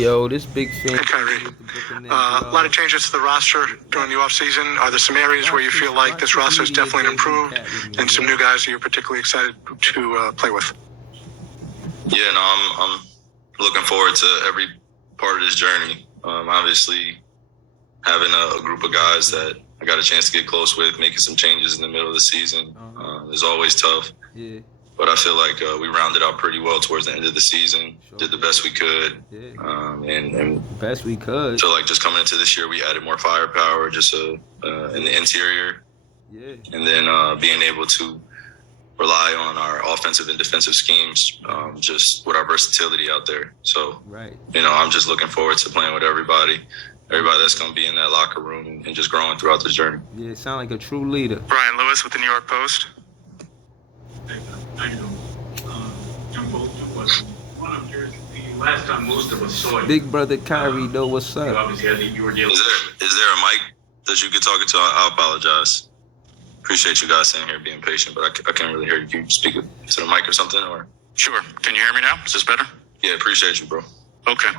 Yo, this big fan. Hey, Kyrie. A lot of changes to the roster during the offseason. Are there some areas where you feel like this roster is definitely improved and some new guys that you're particularly excited to play with? Yeah, no, I'm looking forward to every part of this journey. Obviously, having a group of guys that I got a chance to get close with, making some changes in the middle of the season is always tough. Yeah. But I feel like we rounded out pretty well towards the end of the season. Did the best we could. And best we could. I feel like just coming into this year, we added more firepower just in the interior. Yeah. And then being able to rely on our offensive and defensive schemes, just with our versatility out there. So, I'm just looking forward to playing with everybody that's going to be in that locker room and just growing throughout this journey. Yeah, sound like a true leader. Brian Lewis with the New York Post. How you doing? Two questions. One, I'm curious, the last time most of us saw you. Big brother Kyrie, though, what's up? You obviously had you were dealing. Is there a mic that you could talk into? I apologize. Appreciate you guys sitting here being patient, but I can't really hear you. Can you speak to the mic or something? Or Sure. Can you hear me now? Is this better? Yeah, appreciate you, bro. Okay.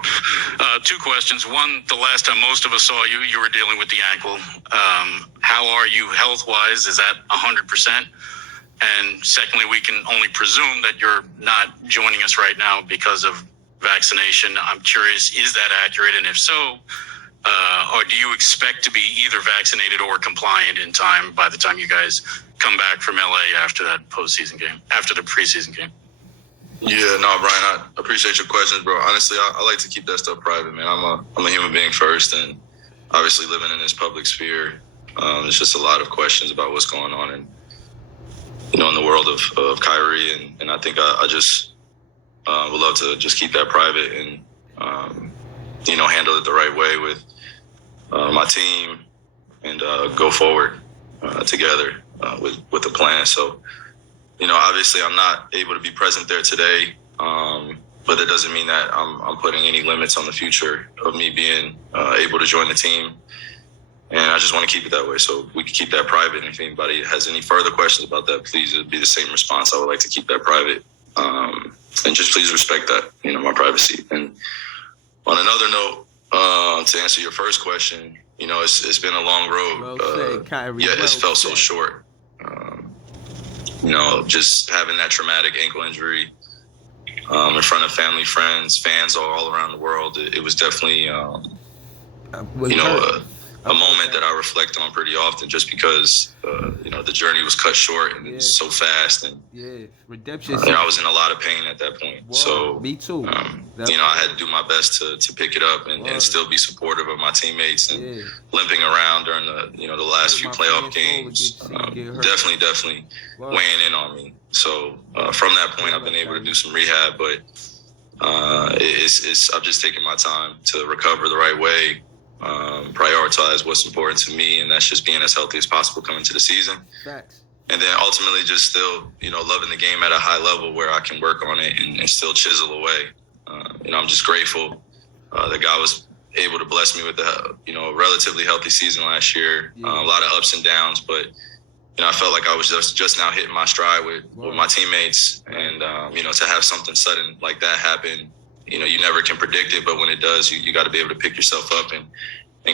Two questions. One, the last time most of us saw you, you were dealing with the ankle. How are you health-wise? Is that 100%? And secondly, we can only presume that you're not joining us right now because of vaccination. I'm curious, is that accurate? And if so, or do you expect to be either vaccinated or compliant in time by the time you guys come back from LA after that postseason game, after the preseason game? Yeah, no, Brian, I appreciate your questions, bro. Honestly, I like to keep that stuff private, man. I'm a human being first, and obviously living in this public sphere, there's just a lot of questions about what's going on in the world of Kyrie, and I think I just would love to just keep that private and handle it the right way with my team and go forward together with a plan. So, obviously I'm not able to be present there today, but that doesn't mean that I'm putting any limits on the future of me being able to join the team. And I just want to keep it that way. So we can keep that private. And if anybody has any further questions about that, please, it'd be the same response. I would like to keep that private. And just please respect that, my privacy. And on another note, to answer your first question, it's been a long road. Well said, Kyrie. It's felt so short. Just having that traumatic ankle injury in front of family, friends, fans all around the world, it was definitely, a moment that I reflect on pretty often, just because the journey was cut short and it's so fast, and redemption. I was in a lot of pain at that point. Whoa, so me too. I had to do my best to pick it up and still be supportive of my teammates, and limping around during the last few playoff games definitely weighing in on me. So from that point, I've been able to do some rehab, but I've just taken my time to recover the right way. Prioritize what's important to me, and that's just being as healthy as possible coming to the season. Facts. And then ultimately just still, loving the game at a high level where I can work on it and still chisel away. I'm just grateful that God was able to bless me with a relatively healthy season last year. A lot of ups and downs, but I felt like I was just now hitting my stride with my teammates, and to have something sudden like that happen. You never can predict it, but when it does, you got to be able to pick yourself up and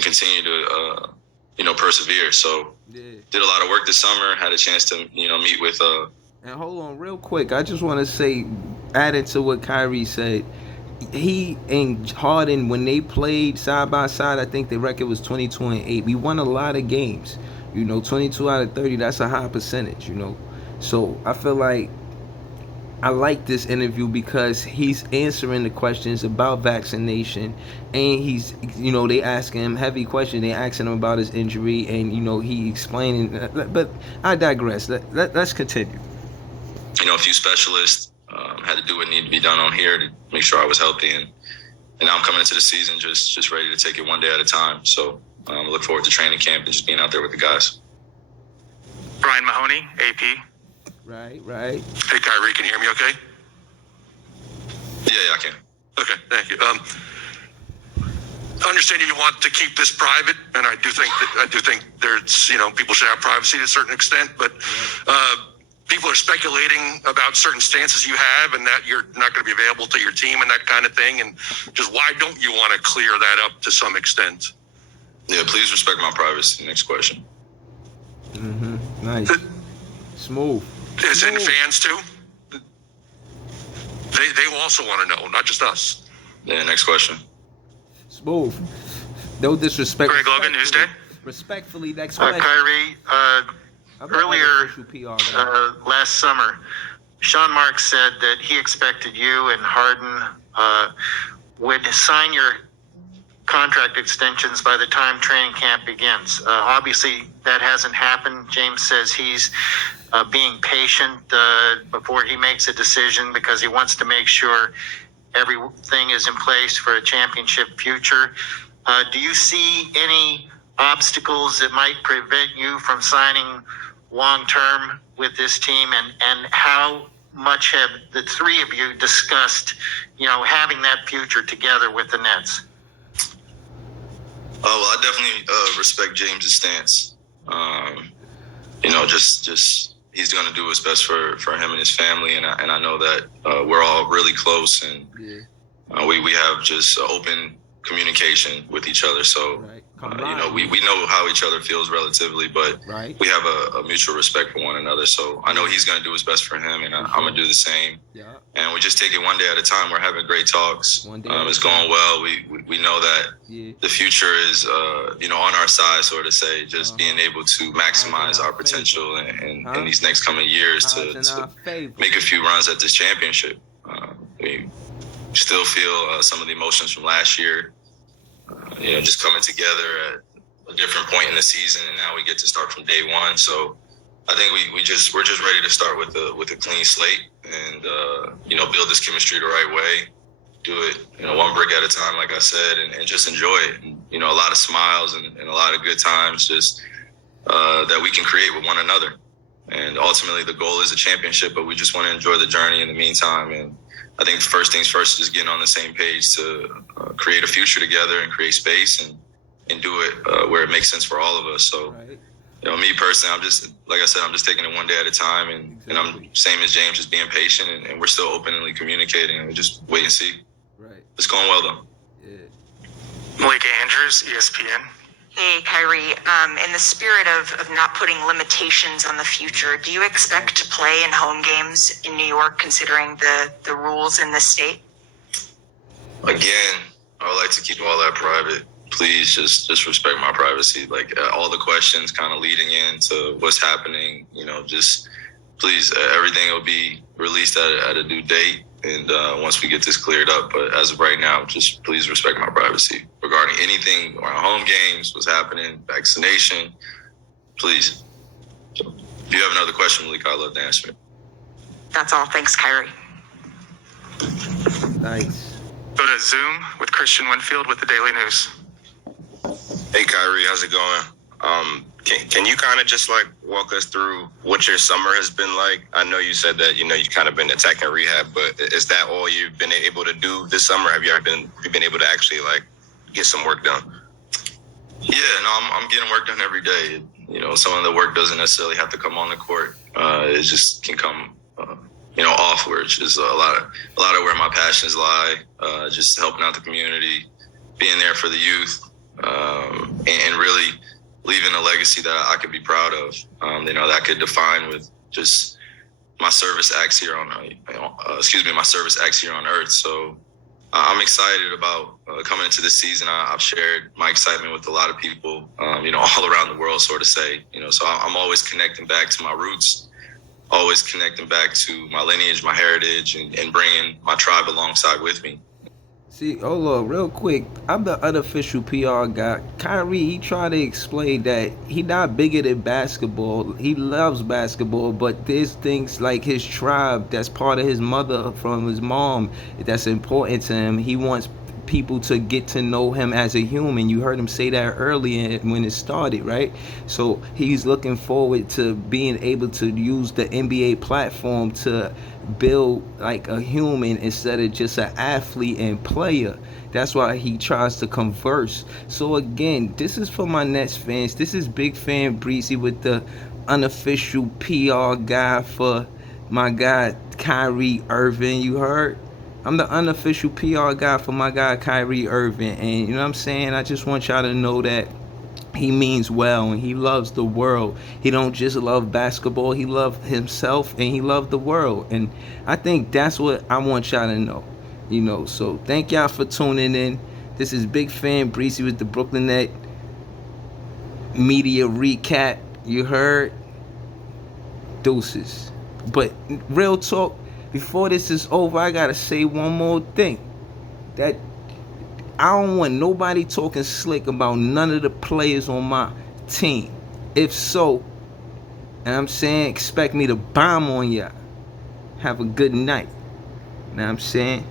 continue to, persevere. So did a lot of work this summer, had a chance to, meet with. And hold on real quick. I just want to say, adding to what Kyrie said, he and Harden, when they played side by side, I think the record was 22-8. We won a lot of games, 22 out of 30. That's a high percentage, So I feel like I like this interview because he's answering the questions about vaccination, and he's, they asking him heavy questions. They asking him about his injury, and he explaining. But I digress. Let's continue. A few specialists had to do what needed to be done on here to make sure I was healthy, and now I'm coming into the season just ready to take it one day at a time. So I look forward to training camp and just being out there with the guys. Brian Mahoney, AP. Right. Hey, Kyrie, can you hear me okay? Yeah, I can. Okay, thank you. I understand you want to keep this private, and I do think there's, people should have privacy to a certain extent, but people are speculating about certain stances you have and that you're not going to be available to your team and that kind of thing. And just why don't you want to clear that up to some extent? Yeah, please respect my privacy. Next question. Nice. Smooth. As in fans too? They also want to know, not just us. Yeah, next question. Smooth. No disrespect. Greg Logan, Newsday. Respectfully, next question. Kyrie, I'm not earlier official PR guy. last summer, Sean Marks said that he expected you and Harden would sign your contract extensions by the time training camp begins. Obviously, that hasn't happened. James says he's being patient before he makes a decision because he wants to make sure everything is in place for a championship future. Do you see any obstacles that might prevent you from signing long-term with this team, and how much have the three of you discussed, having that future together with the Nets? Well, I definitely respect James's stance. Just he's going to do what's best for him and his family, and I know that we're all really close, and we have just open communication with each other. So, we know how each other feels relatively, but we have a mutual respect for one another. So I know he's going to do what's best for him, and I'm going to do the same. Yeah. And we just take it one day at a time. We're having great talks. It's going well. We know that the future is, on our side, so to say, just being able to maximize our potential in these next coming years to make a few runs at this championship. We still feel some of the emotions from last year, just coming together at a different point in the season, and now we get to start from day one. So I think we're just ready to start with a clean slate and build this chemistry the right way. Do it, one brick at a time, like I said, and just enjoy it. And, a lot of smiles and a lot of good times just that we can create with one another. And ultimately, the goal is a championship, but we just want to enjoy the journey in the meantime. And I think first things first is getting on the same page to create a future together and create space and do it where it makes sense for all of us. So, me personally, I'm just taking it one day at a time, and I'm same as James, just being patient, and we're still openly communicating, and we just wait and see. Right. It's going well though. Yeah. Malika Andrews, ESPN. Hey, Kyrie. In the spirit of not putting limitations on the future, do you expect to play in home games in New York, considering the rules in this state? Again, I would like to keep all that private. Please just respect my privacy. Like all the questions kind of leading into what's happening, just please, everything will be released at a due date. And once we get this cleared up, but as of right now, just please respect my privacy regarding anything around home games, what's happening, vaccination, please. So if you have another question, Malika, I'd love to answer it. That's all. Thanks, Kyrie. Nice. Go to Zoom with Christian Winfield with the Daily News. Hey, Kyrie, how's it going? Can you kind of just walk us through what your summer has been like? I know you said that you've kind of been attacking rehab, but is that all you've been able to do this summer? Have you been able to actually get some work done? Yeah, no, I'm getting work done every day. Some of the work doesn't necessarily have to come on the court. It just can come off, which is a lot of where my passions lie. Just helping out the community, being there for the youth, and really leaving a legacy that I could be proud of, that I could define with just my service acts here on, my service acts here on Earth. So I'm excited about coming into this season. I've shared my excitement with a lot of people, all around the world, so to say. So I'm always connecting back to my roots, always connecting back to my lineage, my heritage, and bringing my tribe alongside with me. See, hold on, real quick. I'm the unofficial PR guy. Kyrie, he tried to explain that he not bigger than basketball. He loves basketball, but there's things like his tribe that's part of his mother from his mom that's important to him. He wants people to get to know him as a human. You heard him say that earlier when it started, right? So he's looking forward to being able to use the NBA platform to build like a human instead of just an athlete and player. That's why he tries to converse. So again, this is for my Nets fans. This is Bigfanbreezy with the unofficial PR guy for my guy Kyrie Irving. You heard? I'm the unofficial PR guy for my guy Kyrie Irving, and you know what I'm saying. I just want y'all to know that he means well and he loves the world. He don't just love basketball, he loves himself and he loves the world. And I think that's what I want y'all to know. You know, so thank y'all for tuning in. This is Bigfanbreezy with the Brooklyn Net Media Recap. You heard? Deuces. But real talk, before this is over, I gotta say one more thing. That I don't want nobody talking slick about none of the players on my team. If so, and I'm saying, expect me to bomb on y'all. Have a good night. Know what I'm saying?